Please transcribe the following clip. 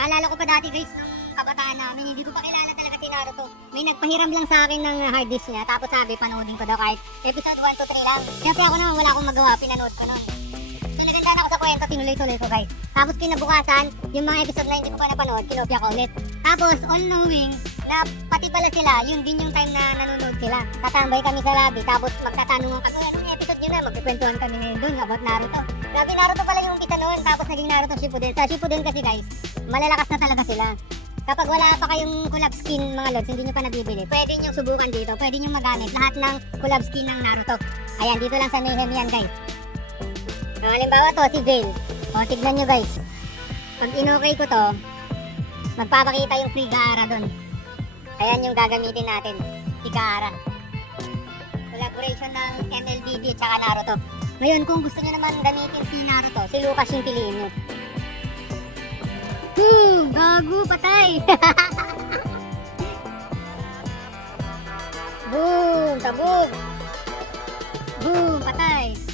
Naalala ko pa dati guys, nung kabataan namin, hindi ko pa kilala talaga si Naruto. May nagpahiram lang sa akin ng hard disk niya, tapos sabi, panoodin ko daw kahit episode 1 to 3 lang. Siyempre ako naman, wala akong magawa, pinanood ko nun. Sinagandaan ako sa kwento, tinuloy-tuloy ko guys. Tapos kinabukasan, yung mga episode na hindi ko pa napanood, kinopya ko ulit. Tapos, all knowing, na pati pala sila, yun din yung time na nanonood sila. Tatambay kami sa lobby, tapos magtatanong kami, anong episode yun na, magkikwentuhan kami ngayon dun about Naruto. Grabe, Naruto pala yung kita noon, tapos naging Naruto Shippuden. Sa Shippuden kasi guys, malalakas na talaga sila. Kapag wala pa kayong collab skin mga lods, hindi nyo pa nabibili, pwede nyo subukan dito, pwede nyo magamit lahat ng collab skin ng Naruto. Ayan, dito lang sa Mayhem yan guys. Halimbawa to, si Veil. O, tignan nyo guys. Pag in-okay ko to, magpapakita yung free Gaara dun. Ayan yung gagamitin natin, si Gaara. Collaboration ng MLBB at saka Naruto. Ngayon, kung gusto nyo naman gamitin si Naruto, si Lucas yung piliin nyo. Gago, patay! Boom! Tabog! Boom! Patay!